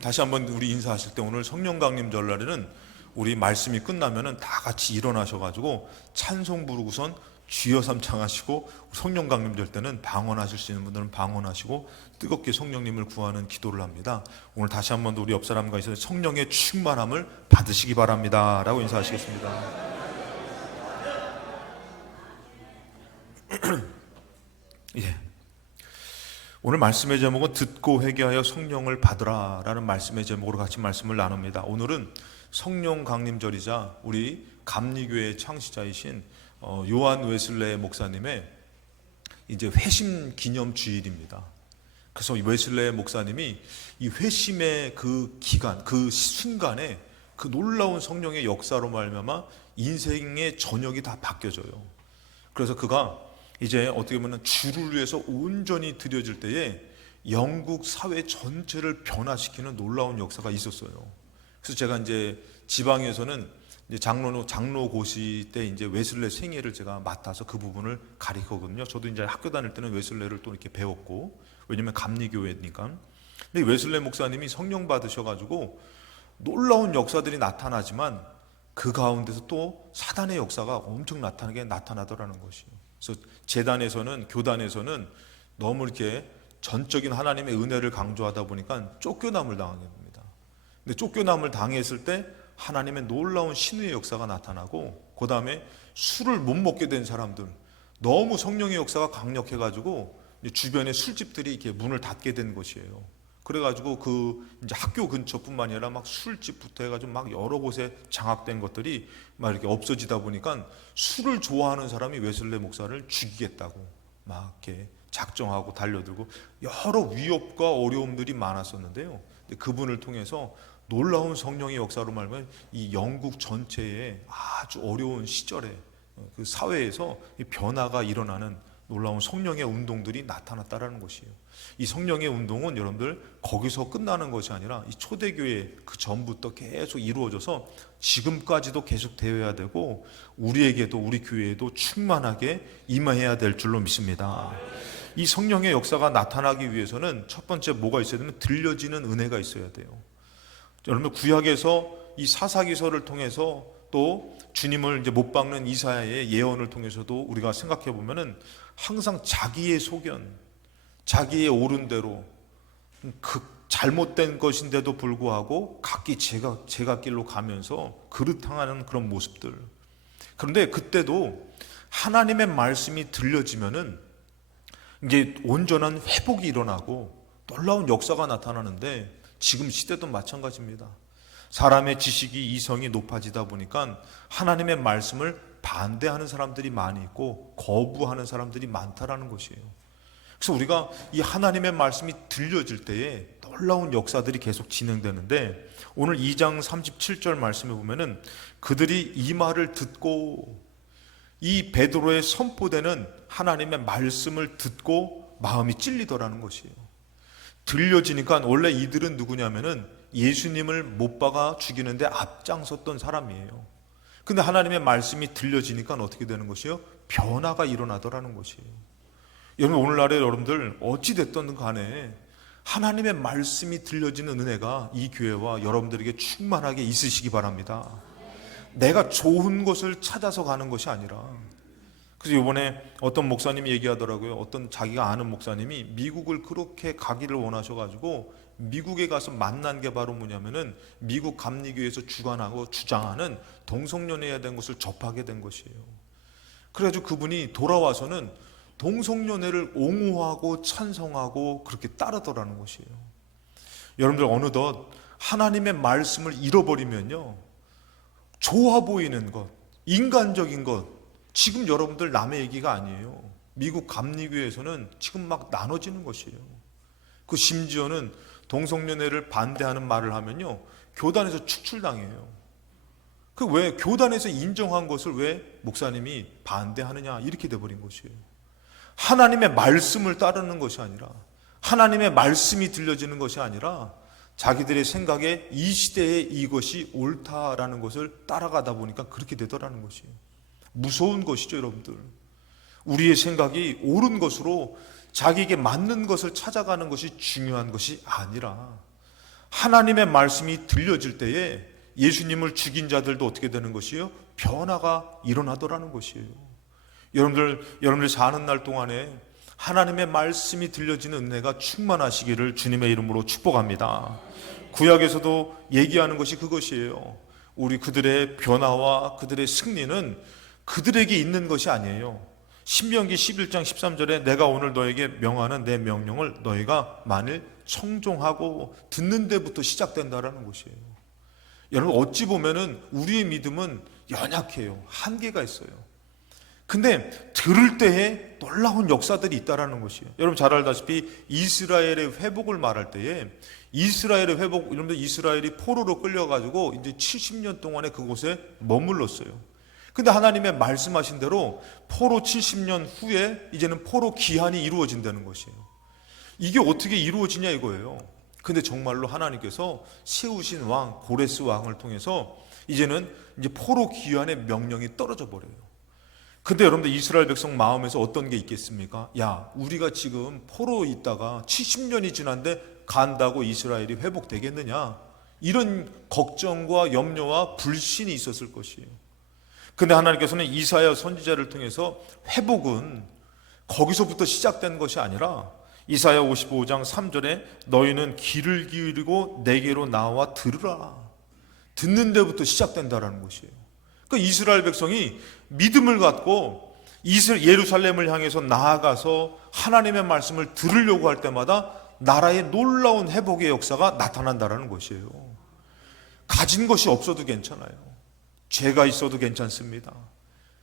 다시 한번 우리 인사하실 때 오늘 성령 강림 전날에는 우리 말씀이 끝나면은 다 같이 일어나셔가지고 찬송 부르고선 주여 삼창하시고 성령 강림절 때는 방언하실 수 있는 분들은 방언하시고 뜨겁게 성령님을 구하는 기도를 합니다. 오늘 다시 한번 우리 옆 사람과 있어서 성령의 충만함을 받으시기 바랍니다 라고 인사하시겠습니다. 예. 오늘 말씀의 제목은 듣고 회개하여 성령을 받으라 라는 말씀의 제목으로 같이 말씀을 나눕니다. 오늘은 성령 강림절이자 우리 감리교회의 창시자이신 요한 웨슬레 목사님의 이제 회심 기념 주일입니다. 그래서 웨슬레 목사님이 이 회심의 그 기간, 그 순간에 그 놀라운 성령의 역사로 말미암아 인생의 전역이 다 바뀌어져요. 그래서 그가 이제 어떻게 보면 주를 위해서 온전히 드려질 때에 영국 사회 전체를 변화시키는 놀라운 역사가 있었어요. 그래서 제가 이제 지방에서는 이제 장로고시 때 이제 웨슬레 생애를 제가 맡아서 그 부분을 가리거든요. 저도 이제 학교 다닐 때는 웨슬레를 또 이렇게 배웠고, 왜냐면 감리교회니까. 근데 웨슬레 목사님이 성령 받으셔가지고 놀라운 역사들이 나타나지만 그 가운데서 또 사단의 역사가 엄청 나타나더라는 것이에요. 그래서 재단에서는, 교단에서는 너무 이렇게 전적인 하나님의 은혜를 강조하다 보니까 쫓겨남을 당하게 됩니다. 근데 쫓겨남을 당했을 때 하나님의 놀라운 신의 역사가 나타나고, 그 다음에 술을 못 먹게 된 사람들, 너무 성령의 역사가 강력해가지고 주변에 술집들이 이렇게 문을 닫게 된 것이에요. 그래가지고 그 이제 학교 근처뿐만 아니라 막 술집부터 해가지고 막 여러 곳에 장악된 것들이 막 이렇게 없어지다 보니까 술을 좋아하는 사람이 웨슬레 목사를 죽이겠다고 막 이렇게 작정하고 달려들고 여러 위협과 어려움들이 많았었는데요. 그분을 통해서 놀라운 성령의 역사로 말하면 이 영국 전체에 아주 어려운 시절에 그 사회에서 이 변화가 일어나는 놀라운 성령의 운동들이 나타났다라는 것이에요. 이 성령의 운동은 여러분들 거기서 끝나는 것이 아니라 이 초대교회 그 전부터 계속 이루어져서 지금까지도 계속 되어야 되고, 우리에게도, 우리 교회에도 충만하게 임해야 될 줄로 믿습니다. 이 성령의 역사가 나타나기 위해서는 첫 번째 뭐가 있어야 되면 들려지는 은혜가 있어야 돼요. 여러분 구약에서 이 사사기서를 통해서 또 주님을 이제 못 박는 이사야의 예언을 통해서도 우리가 생각해 보면은 항상 자기의 소견, 자기의 옳은 대로 그 잘못된 것인데도 불구하고 각기 제갓길로 가면서 그릇탕하는 그런 모습들. 그런데 그때도 하나님의 말씀이 들려지면은 이게 온전한 회복이 일어나고 놀라운 역사가 나타나는데, 지금 시대도 마찬가지입니다. 사람의 지식이, 이성이 높아지다 보니까 하나님의 말씀을 반대하는 사람들이 많이 있고 거부하는 사람들이 많다라는 것이에요. 그래서 우리가 이 하나님의 말씀이 들려질 때에 놀라운 역사들이 계속 진행되는데, 오늘 2장 37절 말씀에 보면은 그들이 이 말을 듣고, 이 베드로의 선포되는 하나님의 말씀을 듣고 마음이 찔리더라는 것이에요. 들려지니까 원래 이들은 누구냐면은 예수님을 못 박아 죽이는데 앞장섰던 사람이에요. 근데 하나님의 말씀이 들려지니까 어떻게 되는 것이에요? 변화가 일어나더라는 것이에요. 여러분, 오늘날에 여러분들 어찌됐든 간에 하나님의 말씀이 들려지는 은혜가 이 교회와 여러분들에게 충만하게 있으시기 바랍니다. 내가 좋은 것을 찾아서 가는 것이 아니라. 그래서 이번에 어떤 목사님이 얘기하더라고요. 어떤 자기가 아는 목사님이 미국을 그렇게 가기를 원하셔가지고 미국에 가서 만난 게 바로 뭐냐면은 미국 감리교회에서 주관하고 주장하는 동성연애에 대한 것을 접하게 된 것이에요. 그래가지고 그분이 돌아와서는 동성연애를 옹호하고 찬성하고 그렇게 따르더라는 것이에요. 여러분들 어느덧 하나님의 말씀을 잃어버리면요, 좋아 보이는 것, 인간적인 것, 지금 여러분들 남의 얘기가 아니에요. 미국 감리교회에서는 지금 막 나눠지는 것이에요. 그 심지어는 동성연애를 반대하는 말을 하면요, 교단에서 축출당해요. 그 왜 교단에서 인정한 것을 왜 목사님이 반대하느냐, 이렇게 돼버린 것이에요. 하나님의 말씀을 따르는 것이 아니라, 하나님의 말씀이 들려지는 것이 아니라 자기들의 생각에 이 시대에 이것이 옳다라는 것을 따라가다 보니까 그렇게 되더라는 것이에요. 무서운 것이죠, 여러분들. 우리의 생각이 옳은 것으로 자기에게 맞는 것을 찾아가는 것이 중요한 것이 아니라 하나님의 말씀이 들려질 때에 예수님을 죽인 자들도 어떻게 되는 것이에요? 변화가 일어나더라는 것이에요. 여러분들 사는 날 동안에 하나님의 말씀이 들려지는 은혜가 충만하시기를 주님의 이름으로 축복합니다. 구약에서도 얘기하는 것이 그것이에요. 우리 그들의 변화와 그들의 승리는 그들에게 있는 것이 아니에요. 신명기 11장 13절에 내가 오늘 너에게 명하는 내 명령을 너희가 만일 청종하고 듣는 데부터 시작된다라는 것이에요. 여러분, 어찌 보면은 우리의 믿음은 연약해요. 한계가 있어요. 근데 들을 때에 놀라운 역사들이 있다라는 것이에요. 여러분 잘 알다시피 이스라엘의 회복을 말할 때에 이스라엘의 회복, 여러분들 이스라엘이 포로로 끌려가지고 이제 70년 동안에 그곳에 머물렀어요. 근데 하나님의 말씀하신 대로 포로 70년 후에 이제는 포로 기한이 이루어진다는 것이에요. 이게 어떻게 이루어지냐 이거예요. 근데 정말로 하나님께서 세우신 왕 고레스 왕을 통해서 이제는 이제 포로 기한의 명령이 떨어져 버려요. 근데 여러분들 이스라엘 백성 마음에서 어떤 게 있겠습니까? 야, 우리가 지금 포로 있다가 70년이 지났는데 간다고 이스라엘이 회복되겠느냐? 이런 걱정과 염려와 불신이 있었을 것이에요. 근데 하나님께서는 이사야 선지자를 통해서 회복은 거기서부터 시작된 것이 아니라 이사야 55장 3절에 너희는 귀를 기울이고 내게로 나와 들으라. 듣는 데부터 시작된다라는 것이에요. 그러니까 이스라엘 백성이 믿음을 갖고 예루살렘을 향해서 나아가서 하나님의 말씀을 들으려고 할 때마다 나라의 놀라운 회복의 역사가 나타난다라는 것이에요. 가진 것이 없어도 괜찮아요. 죄가 있어도 괜찮습니다.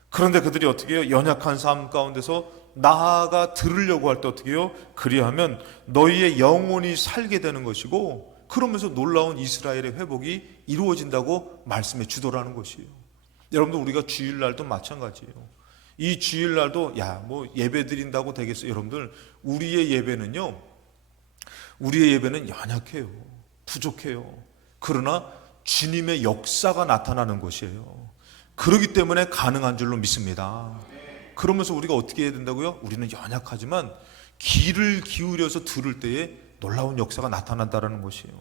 그런데 그들이 어떻게 해요? 연약한 삶 가운데서 나아가 들으려고 할 때 어떻게 해요? 그리하면 너희의 영혼이 살게 되는 것이고, 그러면서 놀라운 이스라엘의 회복이 이루어진다고 말씀해 주더라는 것이에요. 여러분들 우리가 주일날도 마찬가지예요. 이 주일날도 뭐 예배 드린다고 되겠어요? 여러분들 우리의 예배는 연약해요. 부족해요. 그러나 주님의 역사가 나타나는 것이에요. 그렇기 때문에 가능한 줄로 믿습니다. 그러면서 우리가 어떻게 해야 된다고요? 우리는 연약하지만 귀를 기울여서 들을 때에 놀라운 역사가 나타난다는 것이에요.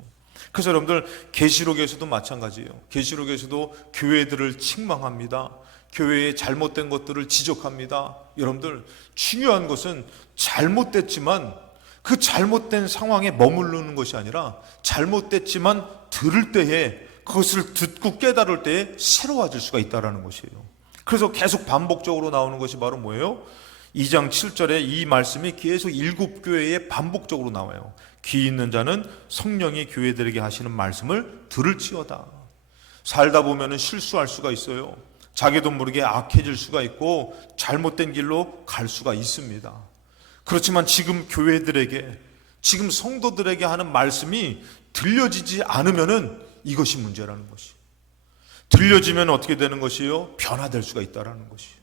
그래서 여러분들 계시록에서도 마찬가지예요. 계시록에서도 교회들을 책망합니다. 교회의 잘못된 것들을 지적합니다. 여러분들 중요한 것은 잘못됐지만 그 잘못된 상황에 머무르는 것이 아니라 잘못됐지만 들을 때에 그것을 듣고 깨달을 때에 새로워질 수가 있다는 것이에요. 그래서 계속 반복적으로 나오는 것이 바로 뭐예요? 2장 7절에 이 말씀이 계속 7교회에 반복적으로 나와요. 귀 있는 자는 성령이 교회들에게 하시는 말씀을 들을지어다. 살다 보면 실수할 수가 있어요. 자기도 모르게 악해질 수가 있고 잘못된 길로 갈 수가 있습니다. 그렇지만 지금 교회들에게, 지금 성도들에게 하는 말씀이 들려지지 않으면은 이것이 문제라는 것이. 들려지면 어떻게 되는 것이요? 변화될 수가 있다라는 것이요.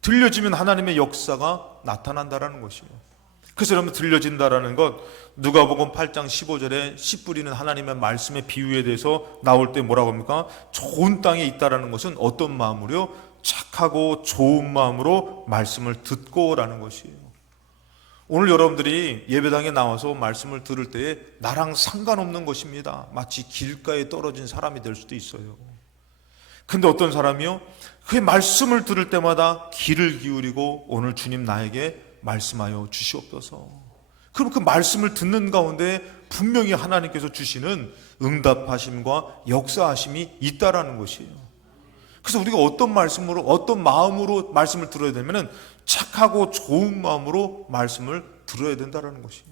들려지면 하나님의 역사가 나타난다라는 것이요. 그래서 여러분 들려진다라는 것, 누가복음 8장 15절에 씨 뿌리는 하나님의 말씀의 비유에 대해서 나올 때 뭐라고 합니까? 좋은 땅에 있다라는 것은 어떤 마음으로요? 착하고 좋은 마음으로 말씀을 듣고라는 것이에요. 오늘 여러분들이 예배당에 나와서 말씀을 들을 때에 나랑 상관없는 것입니다. 마치 길가에 떨어진 사람이 될 수도 있어요. 근데 어떤 사람이요? 그 말씀을 들을 때마다 귀를 기울이고 오늘 주님 나에게 말씀하여 주시옵소서. 그럼 그 말씀을 듣는 가운데 분명히 하나님께서 주시는 응답하심과 역사하심이 있다라는 것이에요. 그래서 우리가 어떤 말씀으로, 어떤 마음으로 말씀을 들어야 되면은 착하고 좋은 마음으로 말씀을 들어야 된다는 것이에요.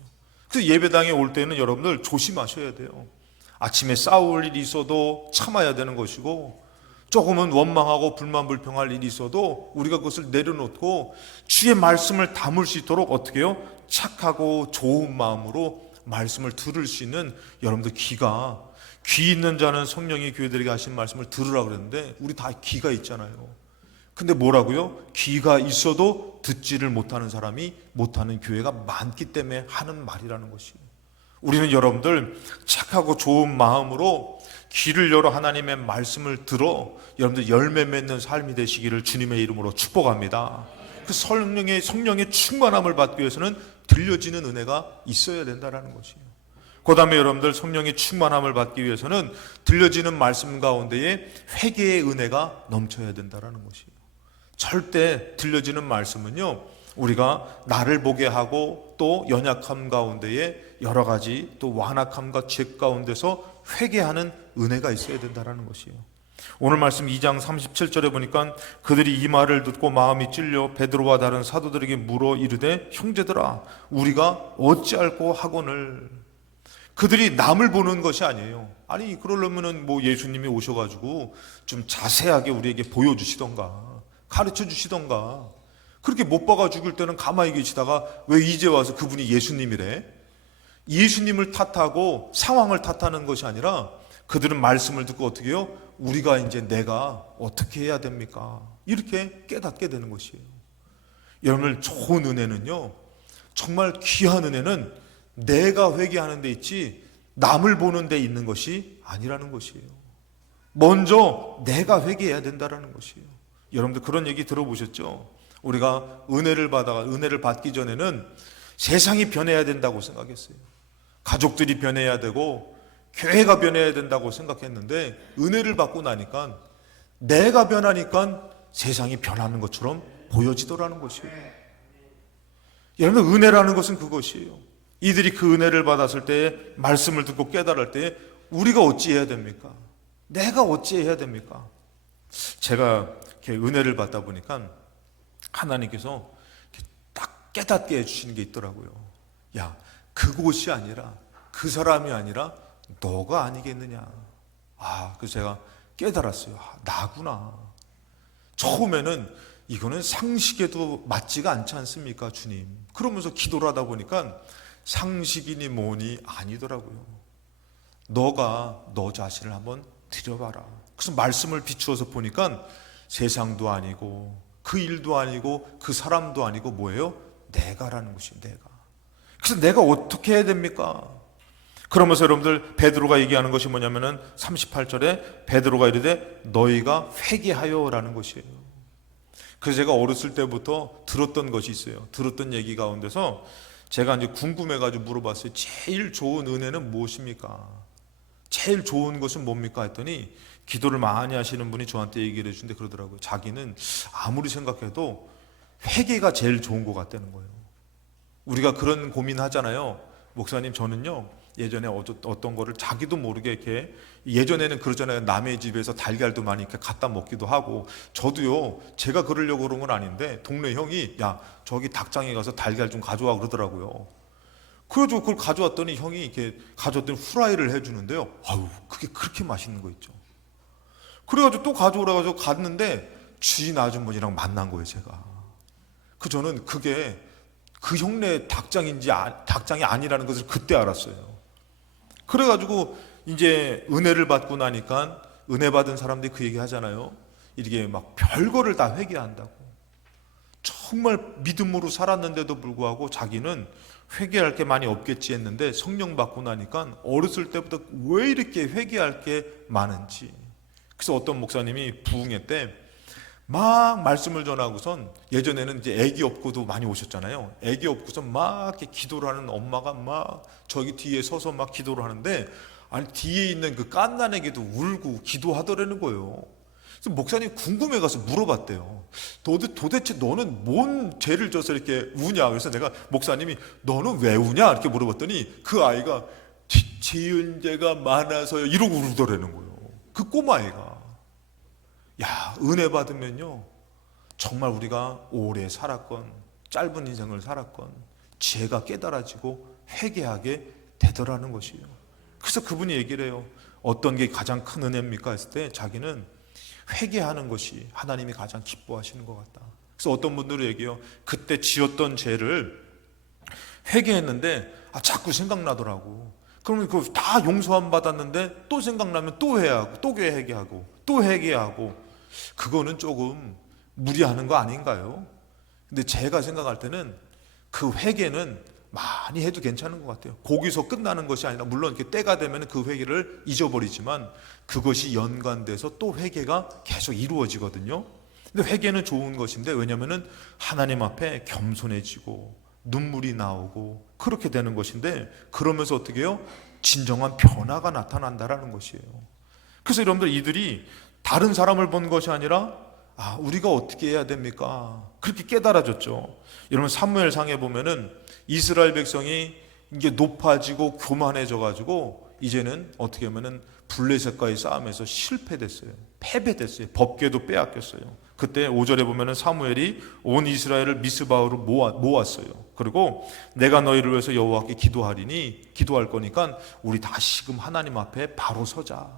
그래서 예배당에 올 때는 여러분들 조심하셔야 돼요. 아침에 싸울 일이 있어도 참아야 되는 것이고, 조금은 원망하고 불만불평할 일이 있어도 우리가 그것을 내려놓고 주의 말씀을 담을 수 있도록 어떻게 해요? 착하고 좋은 마음으로 말씀을 들을 수 있는 여러분들 귀 있는 자는 성령이 교회들에게 하신 말씀을 들으라고 그랬는데 우리 다 귀가 있잖아요. 근데 뭐라고요? 귀가 있어도 듣지를 못하는 사람이 못하는 교회가 많기 때문에 하는 말이라는 것이에요. 우리는 여러분들 착하고 좋은 마음으로 귀를 열어 하나님의 말씀을 들어 여러분들 열매 맺는 삶이 되시기를 주님의 이름으로 축복합니다. 그 성령의 충만함을 받기 위해서는 들려지는 은혜가 있어야 된다는 것이에요. 그 다음에 여러분들 성령의 충만함을 받기 위해서는 들려지는 말씀 가운데에 회개의 은혜가 넘쳐야 된다는 것이에요. 절대 들려지는 말씀은요, 우리가 나를 보게 하고 또 연약함 가운데에 여러 가지 또 완악함과 죄 가운데서 회개하는 은혜가 있어야 된다는 것이에요. 오늘 말씀 2장 37절에 보니까 그들이 이 말을 듣고 마음이 찔려 베드로와 다른 사도들에게 물어 이르되 형제들아 우리가 어찌할꼬 하거늘. 그들이 남을 보는 것이 아니에요. 아니 그러려면은 뭐 예수님이 오셔가지고 좀 자세하게 우리에게 보여주시던가 가르쳐 주시던가, 그렇게 못 박아 죽일 때는 가만히 계시다가 왜 이제 와서 그분이 예수님이래? 예수님을 탓하고 상황을 탓하는 것이 아니라 그들은 말씀을 듣고 어떻게 해요? 우리가 이제 내가 어떻게 해야 됩니까? 이렇게 깨닫게 되는 것이에요. 여러분, 좋은 은혜는요, 정말 귀한 은혜는 내가 회개하는 데 있지 남을 보는 데 있는 것이 아니라는 것이에요. 먼저 내가 회개해야 된다는 것이에요. 여러분들 그런 얘기 들어보셨죠? 우리가 은혜를 받기 전에는 세상이 변해야 된다고 생각했어요. 가족들이 변해야 되고 교회가 변해야 된다고 생각했는데 은혜를 받고 나니까 내가 변하니까 세상이 변하는 것처럼 보여지더라는 것이에요. 여러분, 은혜라는 것은 그것이에요. 이들이 그 은혜를 받았을 때, 말씀을 듣고 깨달을 때 우리가 어찌해야 됩니까? 내가 어찌해야 됩니까? 제가 이렇게 은혜를 받다 보니까 하나님께서 딱 깨닫게 해주시는 게 있더라고요. 야, 그곳이 아니라, 그 사람이 아니라 너가 아니겠느냐. 그래서 제가 깨달았어요. 나구나. 처음에는 이거는 상식에도 맞지가 않지 않습니까, 주님? 그러면서 기도를 하다 보니까 상식이니 뭐니 아니더라고요. 너가 너 자신을 한번 들여봐라. 그래서 말씀을 비추어서 보니까 세상도 아니고 그 일도 아니고 그 사람도 아니고 뭐예요? 내가라는 것이에요. 내가. 그래서 내가 어떻게 해야 됩니까? 그러면서 여러분들 베드로가 얘기하는 것이 뭐냐면은 38절에 베드로가 이르되 너희가 회개하여라는 것이에요. 그래서 제가 어렸을 때부터 들었던 것이 있어요. 들었던 얘기 가운데서 제가 이제 궁금해가지고 물어봤어요. 제일 좋은 은혜는 무엇입니까? 제일 좋은 것은 뭡니까? 했더니 기도를 많이 하시는 분이 저한테 얘기를 해주는데 그러더라고요. 자기는 아무리 생각해도 회개가 제일 좋은 것 같다는 거예요. 우리가 그런 고민하잖아요. 목사님, 저는요 예전에 어떤 거를 자기도 모르게 이렇게, 예전에는 그러잖아요. 남의 집에서 달걀도 많이 이렇게 갖다 먹기도 하고, 저도요 제가 그러려고 그런 건 아닌데 동네 형이 야 저기 닭장에 가서 달걀 좀 가져와 그러더라고요. 그래가지고 그걸 가져왔더니 형이 이렇게 가져왔더니 후라이를 해주는데요. 그게 그렇게 맛있는 거 있죠. 그래가지고 또 가져오라 가지고 갔는데 주인 아주머니랑 만난 거예요, 제가. 저는 그게 그 형네 닭장이 아니라는 것을 그때 알았어요. 그래가지고 이제 은혜를 받고 나니까 은혜 받은 사람들이 그 얘기 하잖아요. 이게 막 별거를 다 회개한다고. 정말 믿음으로 살았는데도 불구하고 자기는 회개할 게 많이 없겠지 했는데 성령 받고 나니까 어렸을 때부터 왜 이렇게 회개할 게 많은지. 그래서 어떤 목사님이 부흥회 때 막 말씀을 전하고선, 예전에는 이제 애기 업고도 많이 오셨잖아요. 애기 업고선 막 이렇게 기도를 하는 엄마가 막 저기 뒤에 서서 막 기도를 하는데, 아니 뒤에 있는 그 갓난애기도 울고 기도하더라는 거예요. 그래서 목사님이 궁금해 가서 물어봤대요. 도대체 너는 뭔 죄를 져서 이렇게 우냐? 그래서 내가, 목사님이 너는 왜 우냐? 이렇게 물어봤더니 그 아이가 지은 죄가 많아서요 이러고 울더라는 거예요. 그 꼬마애가. 야, 은혜 받으면요 정말 우리가 오래 살았건 짧은 인생을 살았건 죄가 깨달아지고 회개하게 되더라는 것이에요. 그래서 그분이 얘기를 해요. 어떤 게 가장 큰 은혜입니까? 했을 때 자기는 회개하는 것이 하나님이 가장 기뻐하시는 것 같다. 그래서 어떤 분들은 얘기해요. 그때 지었던 죄를 회개했는데 자꾸 생각나더라고. 그러면 그거 다 용서함 받았는데 또 생각나면 또 회개하고 또 회개하고 또 회개하고, 그거는 조금 무리하는 거 아닌가요? 근데 제가 생각할 때는 그 회개는 많이 해도 괜찮은 것 같아요. 거기서 끝나는 것이 아니라, 물론 이렇게 때가 되면 그 회개를 잊어버리지만 그것이 연관돼서 또 회개가 계속 이루어지거든요. 근데 회개는 좋은 것인데, 왜냐하면 하나님 앞에 겸손해지고 눈물이 나오고 그렇게 되는 것인데, 그러면서 어떻게 해요? 진정한 변화가 나타난다라는 것이에요. 그래서 여러분들 이들이 다른 사람을 본 것이 아니라 우리가 어떻게 해야 됩니까? 그렇게 깨달아졌죠. 여러분 사무엘상에 보면은 이스라엘 백성이 이게 높아지고 교만해져 가지고 이제는 어떻게 하면은 블레셋과의 싸움에서 실패됐어요. 패배됐어요. 법궤도 빼앗겼어요. 그때 5절에 보면은 사무엘이 온 이스라엘을 미스바로 모았어요. 그리고 내가 너희를 위해서 여호와께 기도할 거니까 우리 다시금 하나님 앞에 바로 서자.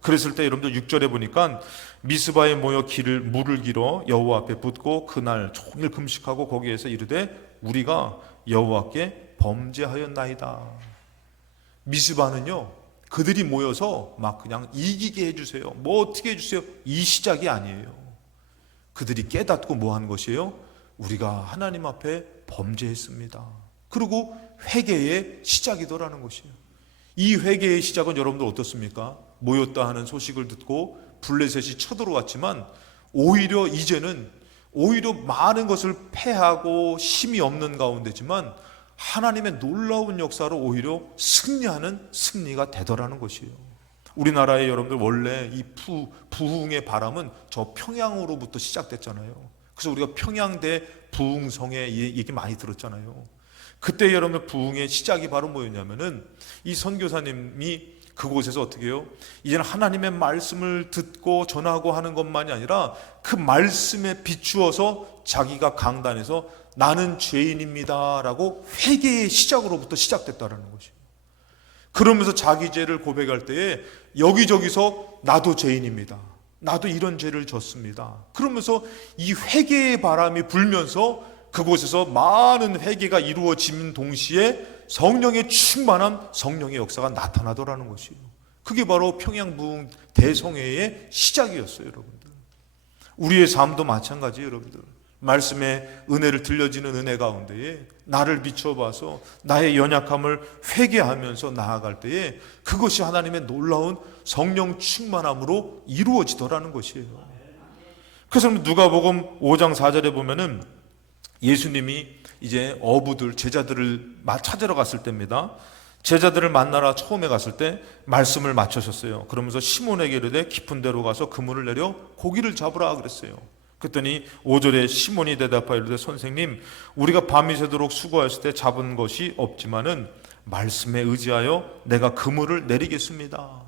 그랬을 때 여러분들 6절에 보니까 미스바에 모여 물을 길어 여호와 앞에 붓고 그날 종일 금식하고 거기에서 이르되 우리가 여호와께 범죄하였나이다. 미스바는요, 그들이 모여서 막 그냥 이기게 해주세요, 뭐 어떻게 해주세요, 이 시작이 아니에요. 그들이 깨닫고 뭐 한 것이에요? 우리가 하나님 앞에 범죄했습니다. 그리고 회개의 시작이더라는 것이에요. 이 회개의 시작은 여러분들 어떻습니까? 모였다 하는 소식을 듣고 블레셋이 쳐들어왔지만 오히려 이제는 많은 것을 패하고 힘이 없는 가운데지만 하나님의 놀라운 역사로 오히려 승리하는 승리가 되더라는 것이에요. 우리나라의 여러분들 원래 이 부흥의 바람은 저 평양으로부터 시작됐잖아요. 그래서 우리가 평양대 부흥성의 얘기 많이 들었잖아요. 그때 여러분 부흥의 시작이 바로 뭐였냐면은 이 선교사님이 그곳에서 어떻게 해요? 이제는 하나님의 말씀을 듣고 전하고 하는 것만이 아니라 그 말씀에 비추어서 자기가 강단에서 나는 죄인입니다 라고 회개의 시작으로부터 시작됐다는 것이에요. 그러면서 자기 죄를 고백할 때에 여기저기서 나도 죄인입니다, 나도 이런 죄를 졌습니다, 그러면서 이 회개의 바람이 불면서 그곳에서 많은 회개가 이루어지는 동시에 성령의 충만한 성령의 역사가 나타나더라는 것이에요. 그게 바로 평양부흥 대성회의 시작이었어요. 여러분들, 우리의 삶도 마찬가지예요. 여러분들, 말씀의 은혜를 들려지는 은혜 가운데에 나를 비춰봐서 나의 연약함을 회개하면서 나아갈 때에 그것이 하나님의 놀라운 성령 충만함으로 이루어지더라는 것이에요. 그래서 누가복음 5장 4절에 보면은 예수님이 이제 어부들, 제자들을 찾으러 갔을 때입니다. 제자들을 만나러 처음에 갔을 때 말씀을 맞추셨어요. 그러면서 시몬에게 이르되 깊은 데로 가서 그물을 내려 고기를 잡으라 그랬어요. 그랬더니 5절에 시몬이 대답하여 이르되 선생님, 우리가 밤이 새도록 수고하였을 때 잡은 것이 없지만은 말씀에 의지하여 내가 그물을 내리겠습니다.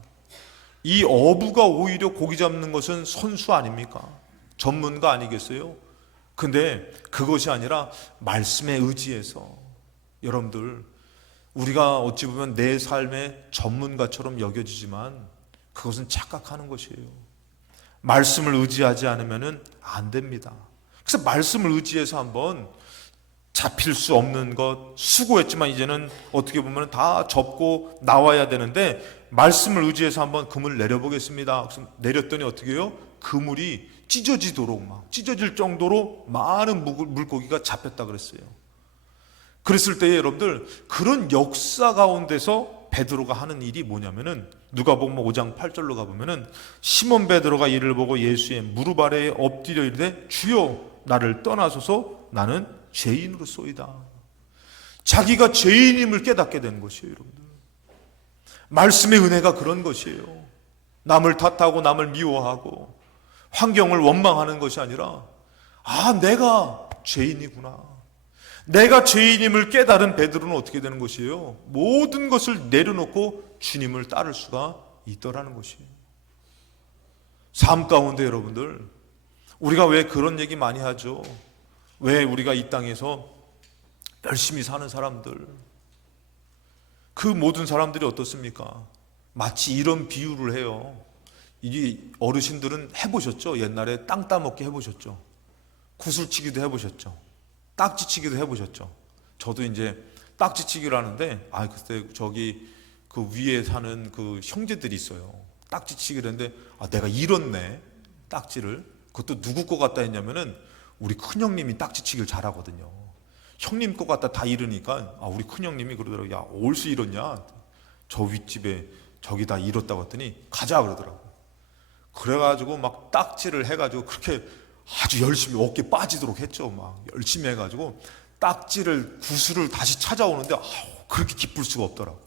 이 어부가 오히려 고기 잡는 것은 선수 아닙니까? 전문가 아니겠어요? 근데 그것이 아니라 말씀에 의지해서, 여러분들, 우리가 어찌 보면 내 삶의 전문가처럼 여겨지지만 그것은 착각하는 것이에요. 말씀을 의지하지 않으면 안 됩니다. 그래서 말씀을 의지해서 한번 잡힐 수 없는 것 수고했지만 이제는 어떻게 보면 다 접고 나와야 되는데 말씀을 의지해서 한번 그물 내려보겠습니다. 그래서 내렸더니 어떻게 해요? 그물이 찢어지도록 막 찢어질 정도로 많은 물고기가 잡혔다 그랬어요. 그랬을 때에 여러분들, 그런 역사 가운데서 베드로가 하는 일이 뭐냐면은 누가복음 5장 8절로 가보면은 시몬 베드로가 이를 보고 예수의 무릎 아래에 엎드려 이르되 주여 나를 떠나소서 나는 죄인으로소이다. 자기가 죄인임을 깨닫게 되는 것이에요. 여러분들, 말씀의 은혜가 그런 것이에요. 남을 탓하고 남을 미워하고 환경을 원망하는 것이 아니라 내가 죄인이구나, 내가 죄인임을 깨달은 베드로는 어떻게 되는 것이에요? 모든 것을 내려놓고 주님을 따를 수가 있더라는 것이에요. 삶 가운데 여러분들, 우리가 왜 그런 얘기 많이 하죠? 왜 우리가 이 땅에서 열심히 사는 사람들, 그 모든 사람들이 어떻습니까? 마치 이런 비유를 해요. 이 어르신들은 해보셨죠? 옛날에 땅 따먹기 해보셨죠? 구슬치기도 해보셨죠? 딱지치기도 해보셨죠? 저도 이제 딱지치기를 하는데 그때 저기 그 위에 사는 그 형제들이 있어요. 딱지치기를 했는데 내가 잃었네, 딱지를. 그것도 누구 거 같다 했냐면은 우리 큰형님이 딱지치기를 잘하거든요. 형님 거 같다 다 잃으니까 우리 큰형님이 그러더라고요. 야, 어디서 잃었냐? 저 윗집에 저기 다 잃었다고 했더니 가자 그러더라고. 그래가지고 막 딱지를 해가지고 그렇게 아주 열심히 어깨 빠지도록 했죠. 막 열심히 해가지고 딱지를 구슬을 다시 찾아오는데 그렇게 기쁠 수가 없더라고.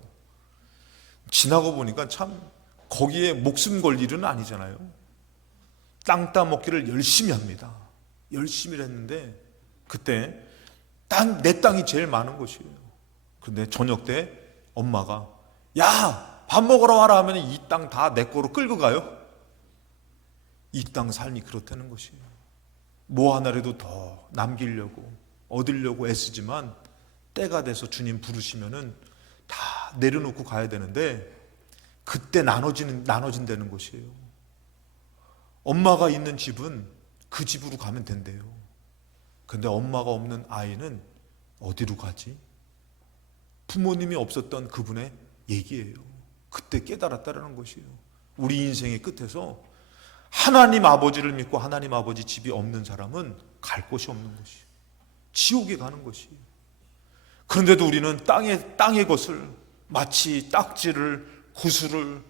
지나고 보니까 참 거기에 목숨 걸 일은 아니잖아요. 땅 따먹기를 열심히 합니다. 열심히 했는데 그때 내 땅이 제일 많은 곳이에요. 근데 저녁 때 엄마가 야, 밥 먹으러 와라 하면 이 땅 다 내 거로 끌고 가요. 이 땅 삶이 그렇다는 것이에요. 뭐 하나라도 더 남기려고 얻으려고 애쓰지만 때가 돼서 주님 부르시면은 다 내려놓고 가야 되는데 그때 나눠진다는 것이에요. 엄마가 있는 집은 그 집으로 가면 된대요. 근데 엄마가 없는 아이는 어디로 가지? 부모님이 없었던 그분의 얘기예요. 그때 깨달았다는 것이에요. 우리 인생의 끝에서 하나님 아버지를 믿고 하나님 아버지 집이 없는 사람은 갈 곳이 없는 것이에요. 지옥에 가는 것이에요. 그런데도 우리는 땅의 것을 마치 딱지를 구슬을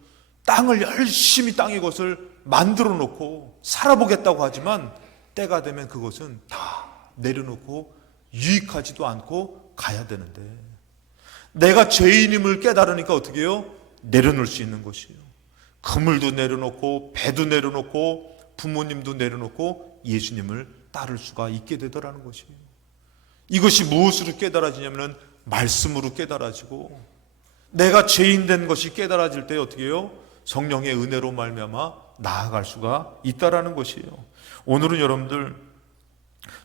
땅을 열심히 땅의 것을 만들어 놓고 살아보겠다고 하지만 때가 되면 그것은 다 내려놓고 유익하지도 않고 가야 되는데 내가 죄인임을 깨달으니까 어떻게 해요? 내려놓을 수 있는 것이에요. 그물도 내려놓고 배도 내려놓고 부모님도 내려놓고 예수님을 따를 수가 있게 되더라는 것이에요. 이것이 무엇으로 깨달아지냐면 말씀으로 깨달아지고 내가 죄인 된 것이 깨달아질 때 어떻게 해요? 성령의 은혜로 말미암아 나아갈 수가 있다라는 것이에요. 오늘은 여러분들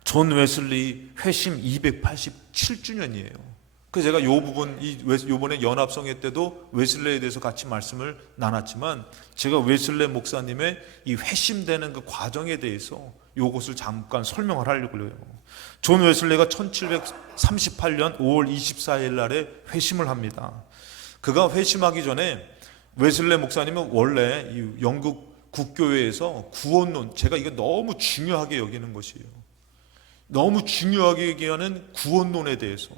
존 웨슬리 회심 287주년이에요. 그래서 제가 이 부분 이번에 연합성회 때도 웨슬레에 대해서 같이 말씀을 나눴지만 제가 웨슬레 목사님의 이 회심되는 그 과정에 대해서 이것을 잠깐 설명을 하려고 해요. 존 웨슬레가 1738년 5월 24일 날에 회심을 합니다. 그가 회심하기 전에 웨슬레 목사님은 원래 이 영국 국교회에서 구원론, 제가 이거 너무 중요하게 여기는 것이에요. 너무 중요하게 얘기하는 구원론에 대해서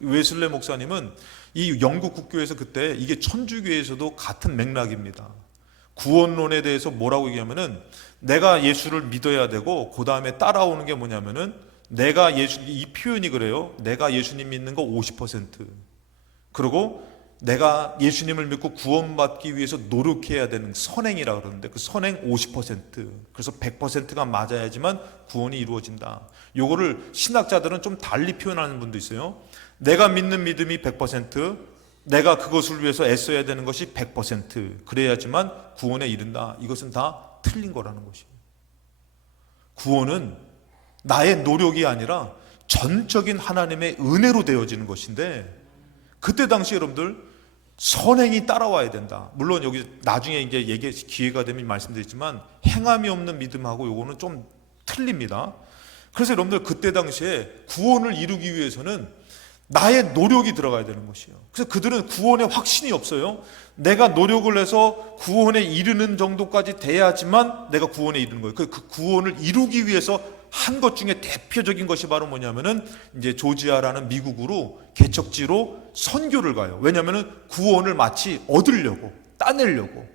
웨슬레 목사님은 이 영국 국교에서 그때 이게 천주교에서도 같은 맥락입니다. 구원론에 대해서 뭐라고 얘기하면은 내가 예수를 믿어야 되고 그 다음에 따라오는 게 뭐냐면은 이 표현이 그래요. 내가 예수님 믿는 거 50%, 그리고 내가 예수님을 믿고 구원받기 위해서 노력해야 되는 선행이라 그러는데 그 선행 50%, 그래서 100%가 맞아야지만 구원이 이루어진다. 요거를 신학자들은 좀 달리 표현하는 분도 있어요. 내가 믿는 믿음이 100%, 내가 그것을 위해서 애써야 되는 것이 100%, 그래야지만 구원에 이른다. 이것은 다 틀린 거라는 것이에요. 구원은 나의 노력이 아니라 전적인 하나님의 은혜로 되어지는 것인데 그때 당시 여러분들 선행이 따라와야 된다. 물론 여기 나중에 이제 기회가 되면 말씀드리지만 행함이 없는 믿음하고 요거는 좀 틀립니다. 그래서 여러분들 그때 당시에 구원을 이루기 위해서는 나의 노력이 들어가야 되는 것이에요. 그래서 그들은 구원에 확신이 없어요. 내가 노력을 해서 구원에 이르는 정도까지 돼야지만 내가 구원에 이르는 거예요. 그 구원을 이루기 위해서 한 것 중에 대표적인 것이 바로 뭐냐면은 이제 조지아라는 미국으로 개척지로 선교를 가요. 왜냐면은 구원을 마치 얻으려고, 따내려고.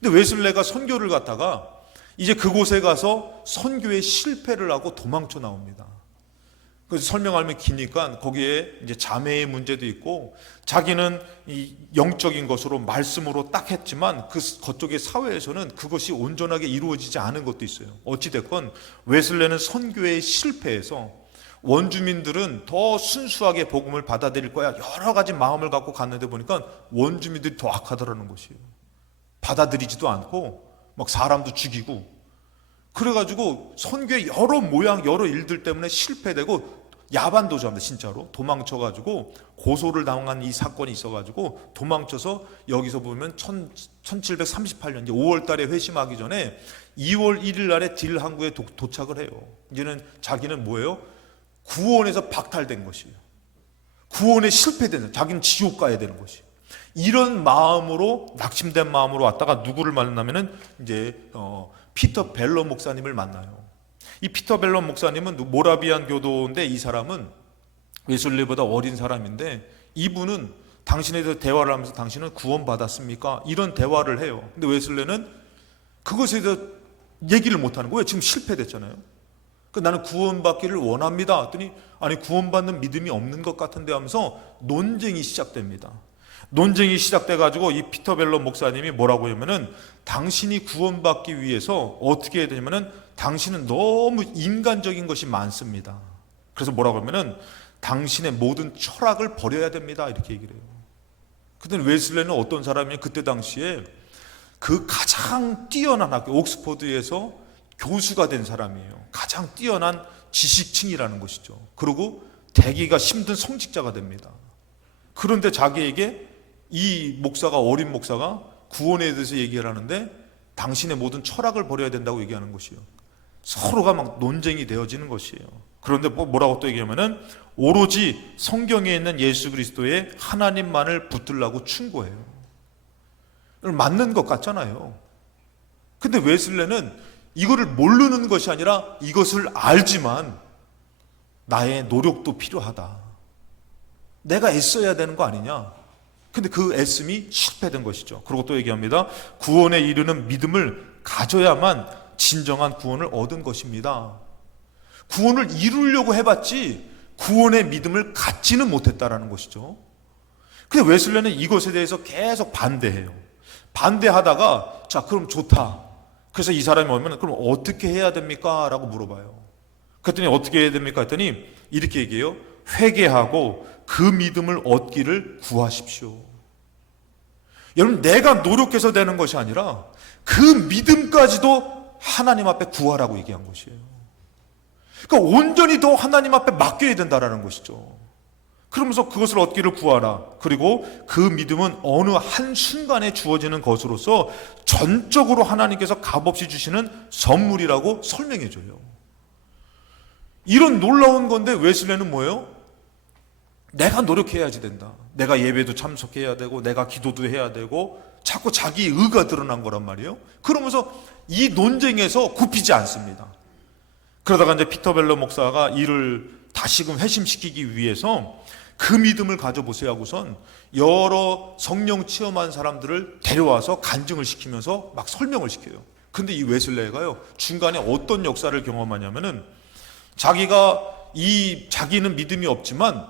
근데 웨슬레가 선교를 갔다가 이제 그곳에 가서 선교에 실패를 하고 도망쳐 나옵니다. 그래서 설명하면 기니까 거기에 이제 자매의 문제도 있고 자기는 이 영적인 것으로 말씀으로 딱 했지만 그쪽의 사회에서는 그것이 온전하게 이루어지지 않은 것도 있어요. 어찌됐건 웨슬레는 선교에 실패해서 원주민들은 더 순수하게 복음을 받아들일 거야 여러 가지 마음을 갖고 갔는데 보니까 원주민들이 더 악하더라는 것이에요. 받아들이지도 않고 막 사람도 죽이고 그래가지고 선교의 여러 모양 여러 일들 때문에 실패되고 야반도주합니다. 진짜로 도망쳐가지고 고소를 당한 이 사건이 있어가지고 도망쳐서 여기서 보면 1738년 5월 달에 회심하기 전에 2월 1일 날에 딜 항구에 도착을 해요. 이제는 자기는 뭐예요? 구원에서 박탈된 것이에요. 구원에 실패된, 자기는 지옥 가야 되는 것이에요. 이런 마음으로 낙심된 마음으로 왔다가 누구를 만나면은 이제 피터 벨러 목사님을 만나요. 이 피터 벨러 목사님은 모라비안 교도인데 이 사람은 웨슬리보다 어린 사람인데 이분은 당신에 대해서 대화를 하면서 당신은 구원받았습니까? 이런 대화를 해요. 근데 웨슬리는 그것에 대해서 얘기를 못하는 거예요. 지금 실패됐잖아요. 나는 구원받기를 원합니다. 했더니 아니 구원받는 믿음이 없는 것 같은데 하면서 논쟁이 시작됩니다. 논쟁이 시작돼가지고 이 피터 벨로 목사님이 뭐라고 하냐면은 당신이 구원받기 위해서 어떻게 해야 되냐면은 당신은 너무 인간적인 것이 많습니다. 그래서 뭐라고 하면은 당신의 모든 철학을 버려야 됩니다. 이렇게 얘기를 해요. 근데 웨슬레는 어떤 사람이냐? 그때 당시에 그 가장 뛰어난 학교, 옥스퍼드에서 교수가 된 사람이에요. 가장 뛰어난 지식층이라는 것이죠. 그리고 되기가 힘든 성직자가 됩니다. 그런데 자기에게 이 목사가, 어린 목사가 구원에 대해서 얘기를 하는데 당신의 모든 철학을 버려야 된다고 얘기하는 것이에요. 서로가 막 논쟁이 되어지는 것이에요. 그런데 뭐라고 또 얘기하면은 오로지 성경에 있는 예수 그리스도의 하나님만을 붙들라고 충고해요. 맞는 것 같잖아요. 근데 웨슬레는 이거를 모르는 것이 아니라 이것을 알지만 나의 노력도 필요하다. 내가 애써야 되는 거 아니냐? 근데 그 애씀이 실패된 것이죠. 그리고 또 얘기합니다. 구원에 이르는 믿음을 가져야만 진정한 구원을 얻은 것입니다. 구원을 이루려고 해봤지 구원의 믿음을 갖지는 못했다라는 것이죠. 근데 웨슬레는 이것에 대해서 계속 반대해요. 반대하다가 자 그럼 좋다. 그래서 이 사람이 오면 그럼 어떻게 해야 됩니까? 라고 물어봐요. 그랬더니 어떻게 해야 됩니까? 했더니 이렇게 얘기해요. 회개하고 그 믿음을 얻기를 구하십시오. 여러분 내가 노력해서 되는 것이 아니라 그 믿음까지도 하나님 앞에 구하라고 얘기한 것이에요. 그러니까 온전히 더 하나님 앞에 맡겨야 된다라는 것이죠. 그러면서 그것을 얻기를 구하라. 그리고 그 믿음은 어느 한순간에 주어지는 것으로서 전적으로 하나님께서 값없이 주시는 선물이라고 설명해줘요. 이런 놀라운 건데 웨슬레는 뭐예요? 내가 노력해야지 된다. 내가 예배도 참석해야 되고 내가 기도도 해야 되고 자꾸 자기 의가 드러난 거란 말이에요. 그러면서 이 논쟁에서 굽히지 않습니다. 그러다가 이제 피터 벨러 목사가 이를 다시금 회심시키기 위해서 그 믿음을 가져보세요 하고선 여러 성령 체험한 사람들을 데려와서 간증을 시키면서 막 설명을 시켜요. 근데 이 웨슬레가요 중간에 어떤 역사를 경험하냐면은 자기는 믿음이 없지만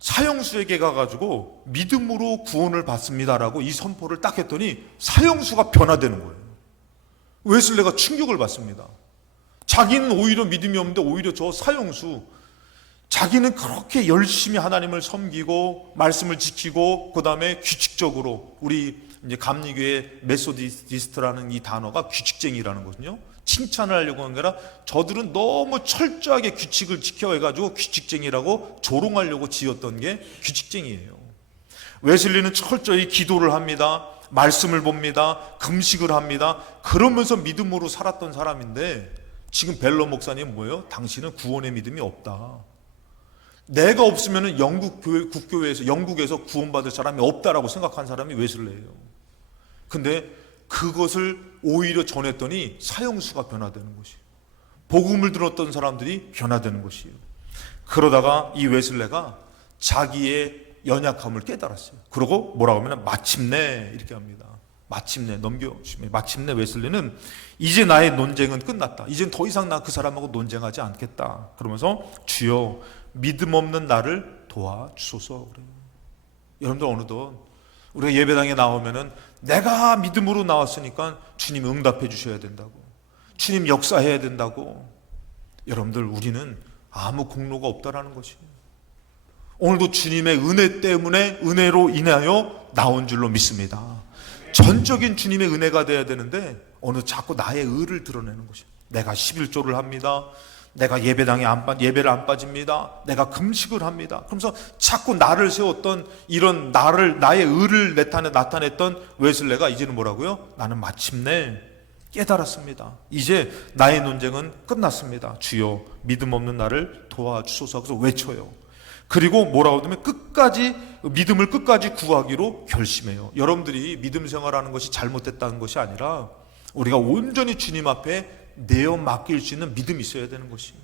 사형수에게 가가지고 믿음으로 구원을 받습니다라고 이 선포를 딱 했더니 사형수가 변화되는 거예요. 웨슬레가 충격을 받습니다. 자기는 오히려 믿음이 없는데 오히려 저 사형수, 자기는 그렇게 열심히 하나님을 섬기고 말씀을 지키고 그 다음에 규칙적으로 우리 이제 감리교회 메소디스트라는 이 단어가 규칙쟁이라는 거거든요. 칭찬을 하려고 하는 게 아니라 저들은 너무 철저하게 규칙을 지켜 해가지고 규칙쟁이라고 조롱하려고 지었던 게 규칙쟁이에요. 웨슬리는 철저히 기도를 합니다. 말씀을 봅니다. 금식을 합니다. 그러면서 믿음으로 살았던 사람인데 지금 벨러 목사님 뭐예요? 당신은 구원의 믿음이 없다. 내가 없으면 영국에서 구원받을 사람이 없다라고 생각한 사람이 웨슬레예요. 근데 그것을 오히려 전했더니 사형수가 변화되는 것이에요. 복음을 들었던 사람들이 변화되는 것이에요. 그러다가 이 웨슬레가 자기의 연약함을 깨달았어요. 그러고 뭐라고 하면 마침내 이렇게 합니다. 마침내 마침내 웨슬레는 이제 나의 논쟁은 끝났다. 이젠 더 이상 나 그 사람하고 논쟁하지 않겠다. 그러면서 주여 믿음 없는 나를 도와주소서 그래요. 여러분들 어느덧 우리가 예배당에 나오면은 내가 믿음으로 나왔으니까 주님 응답해 주셔야 된다고, 주님 역사해야 된다고. 여러분들 우리는 아무 공로가 없다라는 것이에요. 오늘도 주님의 은혜 때문에 은혜로 인하여 나온 줄로 믿습니다. 전적인 주님의 은혜가 돼야 되는데 어느 자꾸 나의 의를 드러내는 것이에요. 내가 11조를 합니다. 내가 예배를 안 빠집니다. 내가 금식을 합니다. 그러면서 자꾸 나를 세웠던 이런 나의 의를 나타냈던 웨슬레가 이제는 뭐라고요? 나는 마침내 깨달았습니다. 이제 나의 논쟁은 끝났습니다. 주여 믿음 없는 나를 도와주소서. 그래서 외쳐요. 그리고 뭐라고 하면 믿음을 끝까지 구하기로 결심해요. 여러분들이 믿음 생활하는 것이 잘못됐다는 것이 아니라 우리가 온전히 주님 앞에 내어 맡길 수 있는 믿음이 있어야 되는 것이에요.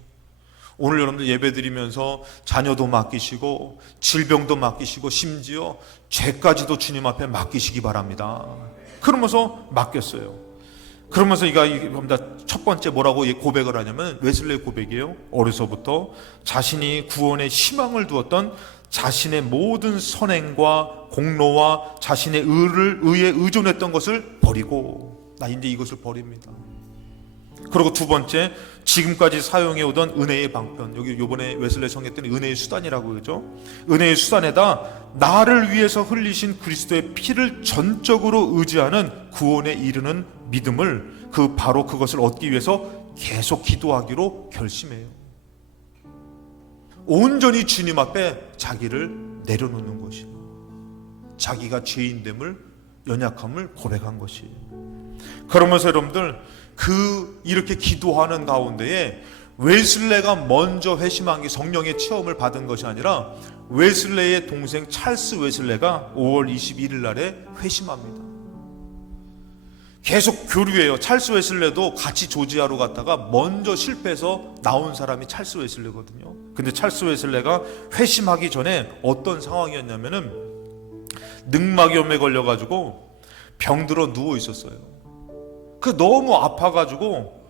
오늘 여러분들 예배 드리면서 자녀도 맡기시고 질병도 맡기시고 심지어 죄까지도 주님 앞에 맡기시기 바랍니다. 그러면서 맡겼어요. 그러면서 첫 번째 뭐라고 고백을 하냐면 웨슬레의 고백이에요. 어려서부터 자신이 구원의 희망을 두었던 자신의 모든 선행과 공로와 자신의 의에 의존했던 것을 버리고 나 이제 이것을 버립니다. 그리고 두 번째, 지금까지 사용해오던 은혜의 방편, 여기 이번에 웨슬레 정했던 은혜의 수단이라고 그러죠. 은혜의 수단에다 나를 위해서 흘리신 그리스도의 피를 전적으로 의지하는 구원에 이르는 믿음을 바로 그것을 얻기 위해서 계속 기도하기로 결심해요. 온전히 주님 앞에 자기를 내려놓는 것이에요. 자기가 죄인됨을, 연약함을 고백한 것이에요. 그러면서 여러분들 이렇게 기도하는 가운데에 웨슬레가 먼저 회심한 게 성령의 체험을 받은 것이 아니라 웨슬레의 동생 찰스 웨슬레가 5월 21일 날에 회심합니다. 계속 교류해요. 찰스 웨슬레도 같이 조지아로 갔다가 먼저 실패해서 나온 사람이 찰스 웨슬레거든요. 근데 찰스 웨슬레가 회심하기 전에 어떤 상황이었냐면은 늑막염에 걸려가지고 병들어 누워 있었어요. 너무 아파가지고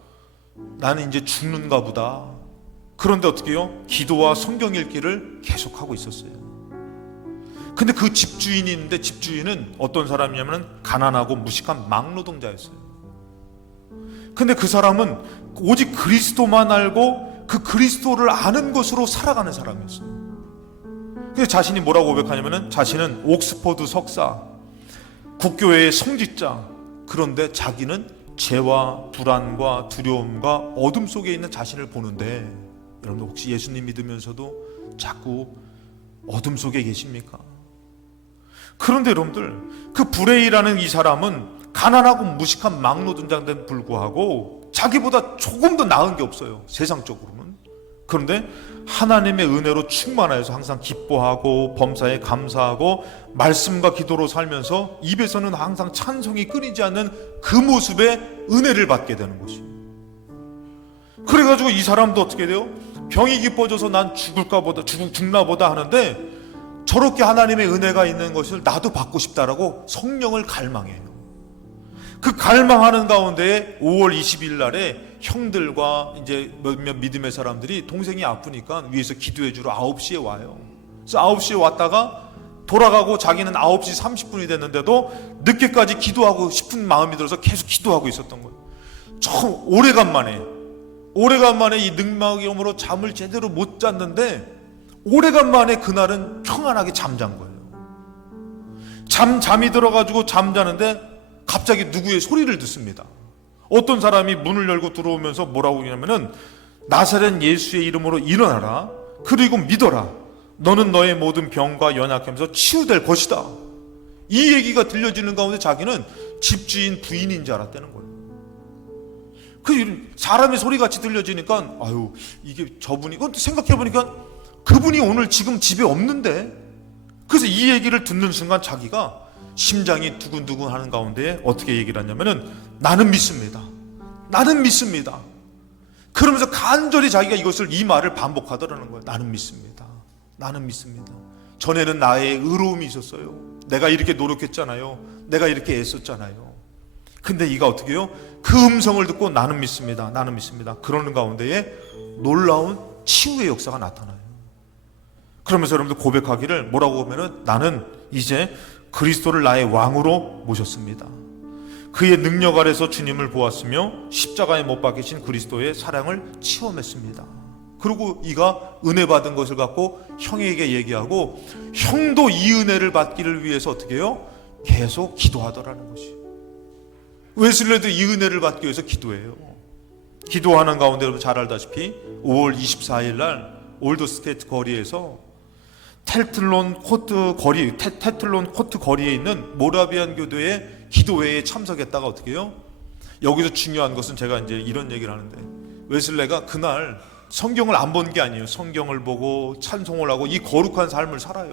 나는 이제 죽는가 보다. 그런데 어떻게 해요? 기도와 성경 읽기를 계속하고 있었어요. 근데 그 집주인이 있는데 집주인은 어떤 사람이냐면 가난하고 무식한 막노동자였어요. 근데 그 사람은 오직 그리스도만 알고 그 그리스도를 아는 것으로 살아가는 사람이었어요. 그래서 자신이 뭐라고 고백하냐면 자신은 옥스퍼드 석사, 국교회의 성직자, 그런데 자기는 죄와 불안과 두려움과 어둠 속에 있는 자신을 보는데, 여러분 혹시 예수님 믿으면서도 자꾸 어둠 속에 계십니까? 그런데 여러분들 그 브레이라는 이 사람은 가난하고 무식한 막노동자인데도 불구하고 자기보다 조금 더 나은 게 없어요, 세상적으로는. 그런데 하나님의 은혜로 충만하여서 항상 기뻐하고 범사에 감사하고 말씀과 기도로 살면서 입에서는 항상 찬송이 끊이지 않는 그 모습에 은혜를 받게 되는 것이에요. 그래가지고 이 사람도 어떻게 돼요? 병이 깊어져서 난 죽나 보다 하는데 저렇게 하나님의 은혜가 있는 것을 나도 받고 싶다라고 성령을 갈망해요. 그 갈망하는 가운데 5월 20일 날에 형들과 이제 몇몇 믿음의 사람들이 동생이 아프니까 위에서 기도해 주러 9시에 와요. 그래서 9시에 왔다가 돌아가고 자기는 9시 30분이 됐는데도 늦게까지 기도하고 싶은 마음이 들어서 계속 기도하고 있었던 거예요. 참 오래간만에 이 늑막염으로 잠을 제대로 못 잤는데 오래간만에 그날은 평안하게 잠잔 거예요. 잠이 들어가지고 잠자는데 갑자기 누구의 소리를 듣습니다. 어떤 사람이 문을 열고 들어오면서 뭐라고 하냐면은 나사렛 예수의 이름으로 일어나라. 그리고 믿어라. 너는 너의 모든 병과 연약함에서 치유될 것이다. 이 얘기가 들려지는 가운데 자기는 집주인 부인인 줄 알았다는 거예요. 그 사람의 소리같이 들려지니까 아유 이게 저분이, 생각해보니까 그분이 오늘 지금 집에 없는데. 그래서 이 얘기를 듣는 순간 자기가 심장이 두근두근 하는 가운데 어떻게 얘기를 하냐면은 나는 믿습니다. 그러면서 간절히 자기가 이 말을 반복하더라는 거예요. 나는 믿습니다. 전에는 나의 의로움이 있었어요. 내가 이렇게 노력했잖아요. 내가 이렇게 애썼잖아요. 근데 이가 어떻게 해요? 그 음성을 듣고 나는 믿습니다. 그러는 가운데에 놀라운 치유의 역사가 나타나요. 그러면서 여러분들 고백하기를 뭐라고 하면은 나는 이제 그리스도를 나의 왕으로 모셨습니다. 그의 능력 아래서 주님을 보았으며 십자가에 못 박히신 그리스도의 사랑을 체험했습니다. 그리고 이가 은혜 받은 것을 갖고 형에게 얘기하고 형도 이 은혜를 받기를 위해서 어떻게 해요? 계속 기도하더라는 것이. 웨슬레도 이 은혜를 받기 위해서 기도해요. 기도하는 가운데 여러분 잘 알다시피 5월 24일 날 올드스테이트 거리에서 테틀론 코트 거리에 있는 모라비안 교도의 기도회에 참석했다가 어떻게 해요? 여기서 중요한 것은 제가 이제 이런 얘기를 하는데 웨슬레가 그날 성경을 안 본 게 아니에요. 성경을 보고 찬송을 하고 이 거룩한 삶을 살아요.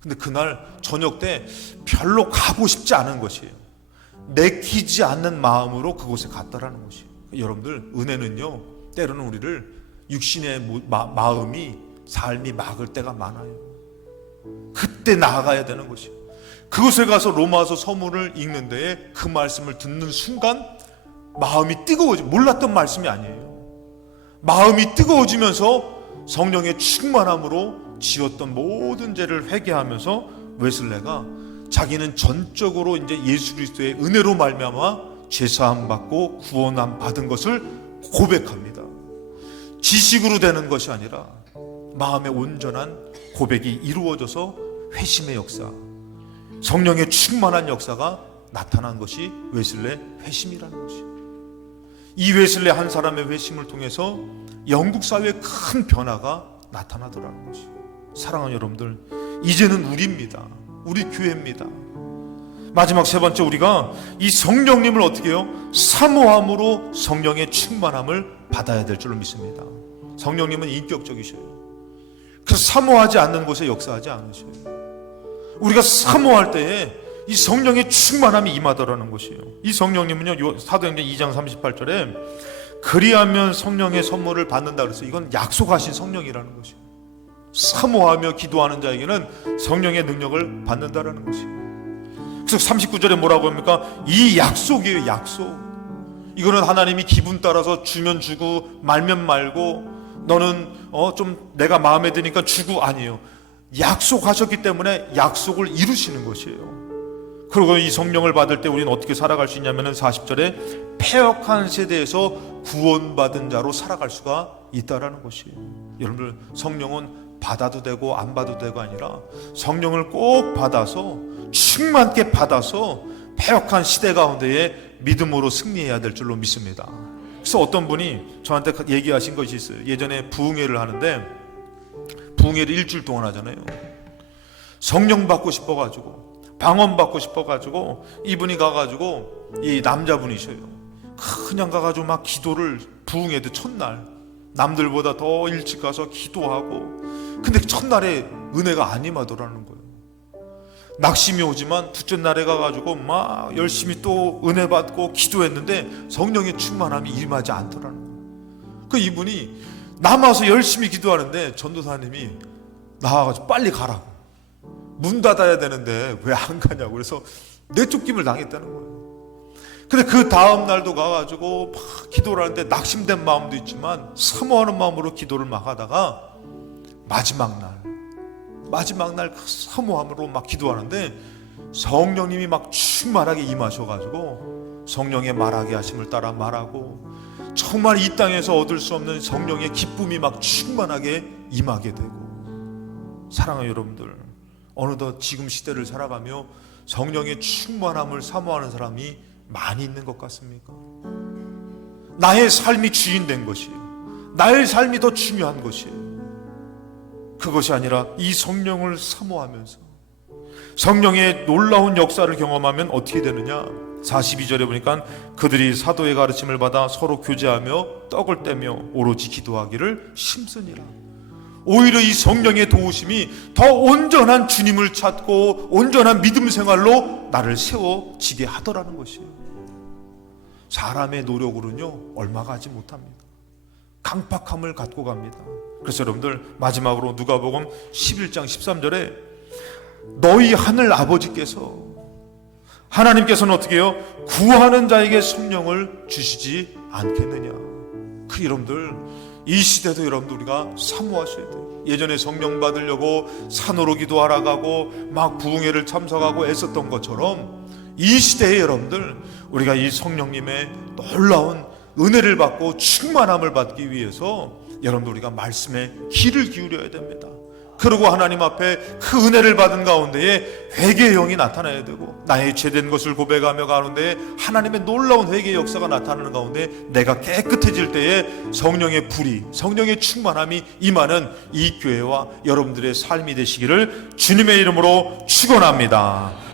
근데 그날 저녁 때 별로 가고 싶지 않은 것이에요. 내키지 않는 마음으로 그곳에 갔다라는 것이에요. 여러분들 은혜는요 때로는 우리를 육신의 마음이 삶이 막을 때가 많아요. 그때 나아가야 되는 것이에요. 그곳에 가서 로마서 서문을 읽는 데에 그 말씀을 듣는 순간 마음이 뜨거워져. 몰랐던 말씀이 아니에요. 마음이 뜨거워지면서 성령의 충만함으로 지었던 모든 죄를 회개하면서 웨슬레가 자기는 전적으로 이제 예수 그리스도의 은혜로 말미암아 죄사함 받고 구원함 받은 것을 고백합니다. 지식으로 되는 것이 아니라 마음의 온전한 고백이 이루어져서 회심의 역사, 성령의 충만한 역사가 나타난 것이 웨슬레 회심이라는 것이에요. 이 웨슬레 한 사람의 회심을 통해서 영국 사회에 큰 변화가 나타나더라는 것이에요. 사랑하는 여러분들, 이제는 우리입니다. 우리 교회입니다. 마지막 세 번째, 우리가 이 성령님을 어떻게 해요? 사모함으로 성령의 충만함을 받아야 될 줄로 믿습니다. 성령님은 인격적이셔요. 그래서 사모하지 않는 곳에 역사하지 않으셔요. 우리가 사모할 때에 이 성령의 충만함이 임하더라는 것이에요. 이 성령님은요, 사도행전 2장 38절에 그리하면 성령의 선물을 받는다 그래서 이건 약속하신 성령이라는 것이에요. 사모하며 기도하는 자에게는 성령의 능력을 받는다라는 것이에요. 그래서 39절에 뭐라고 합니까? 이 약속이에요. 약속. 이거는 하나님이 기분 따라서 주면 주고 말면 말고, 너는 좀 내가 마음에 드니까 주고, 아니에요. 약속하셨기 때문에 약속을 이루시는 것이에요. 그리고 이 성령을 받을 때 우리는 어떻게 살아갈 수 있냐면 40절에 패역한 세대에서 구원받은 자로 살아갈 수가 있다라는 것이에요. 여러분들, 성령은 받아도 되고 안 받아도 되고 아니라 성령을 꼭 받아서 충만하게 받아서 패역한 시대 가운데에 믿음으로 승리해야 될 줄로 믿습니다. 그래서 어떤 분이 저한테 얘기하신 것이 있어요. 예전에 부흥회를 하는데 부흥회를 일주일 동안 하잖아요. 성령 받고 싶어가지고 방언 받고 싶어가지고 이분이 가가지고, 이 남자분이셔요. 그냥 가가지고 막 기도를, 부흥회도 첫날 남들보다 더 일찍 가서 기도하고, 근데 첫날에 은혜가 안 임하더라는 거예요. 낙심이 오지만 둘째 날에 가가지고 막 열심히 또 은혜 받고 기도했는데 성령의 충만함이 임하지 않더라는 거예요. 그 이분이 남아서 열심히 기도하는데 전도사님이 나와가지고 빨리 가라고, 문 닫아야 되는데 왜 안 가냐고, 그래서 내쫓김을 당했다는 거예요. 근데 그 다음 날도 가가지고 막 기도를 하는데 낙심된 마음도 있지만 사모하는 마음으로 기도를 막 하다가 마지막 날 그 사모함으로 막 기도하는데 성령님이 막 충만하게 임하셔가지고 성령의 말하게 하심을 따라 말하고, 정말 이 땅에서 얻을 수 없는 성령의 기쁨이 막 충만하게 임하게 되고. 사랑하는 여러분들, 어느덧 지금 시대를 살아가며 성령의 충만함을 사모하는 사람이 많이 있는 것 같습니까? 나의 삶이 주인 된 것이에요. 나의 삶이 더 중요한 것이에요. 그것이 아니라 이 성령을 사모하면서 성령의 놀라운 역사를 경험하면 어떻게 되느냐? 42절에 보니까 그들이 사도의 가르침을 받아 서로 교제하며 떡을 떼며 오로지 기도하기를 심쓰니라. 오히려 이 성령의 도우심이 더 온전한 주님을 찾고 온전한 믿음 생활로 나를 세워지게 하더라는 것이에요. 사람의 노력으로는요 얼마 가지 못합니다. 강팍함을 갖고 갑니다. 그래서 여러분들, 마지막으로 누가복음 11장 13절에 너희 하늘 아버지께서, 하나님께서는 어떻게 해요? 구하는 자에게 성령을 주시지 않겠느냐. 그 여러분들, 이 시대도 여러분들 우리가 사모하셔야 돼요. 예전에 성령 받으려고 산으로 기도하러 가고 막 부흥회를 참석하고 애썼던 것처럼 이 시대에 여러분들 우리가 이 성령님의 놀라운 은혜를 받고 충만함을 받기 위해서 여러분들 우리가 말씀에 귀를 기울여야 됩니다. 그리고 하나님 앞에 그 은혜를 받은 가운데에 회개의 영이 나타나야 되고, 나의 죄된 것을 고백하며 가운데 하나님의 놀라운 회개의 역사가 나타나는 가운데 내가 깨끗해질 때에 성령의 불이, 성령의 충만함이 임하는 이 교회와 여러분들의 삶이 되시기를 주님의 이름으로 축원합니다.